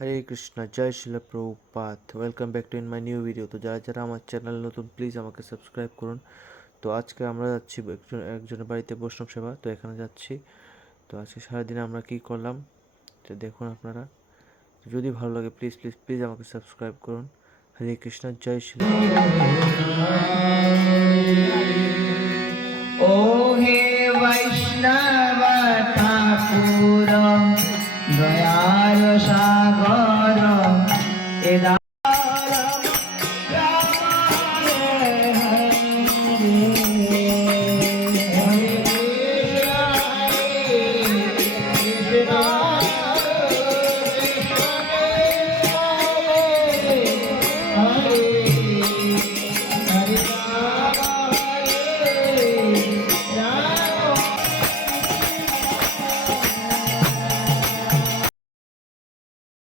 হরে কৃষ্ণ, জয় Srila Prabhupada. Welcome back to in my new video. তো যারা যারা আমার চ্যানেল নতুন, প্লিজ আমাকে সাবস্ক্রাইব করুন। তো আজকে আমরা যাচ্ছি একজনের বাড়িতে বৈষ্ণব সেবা, তো এখানে যাচ্ছি। তো আজকে সারাদিনে আমরা কী করলাম তো দেখুন আপনারা। যদি ভালো লাগে প্লিজ প্লিজ প্লিজ আমাকে সাবস্ক্রাইব করুন। হরে কৃষ্ণ, জয় শিল। ও হে বৈষ্ণব ঠাকুর দয়াল সাগর এদা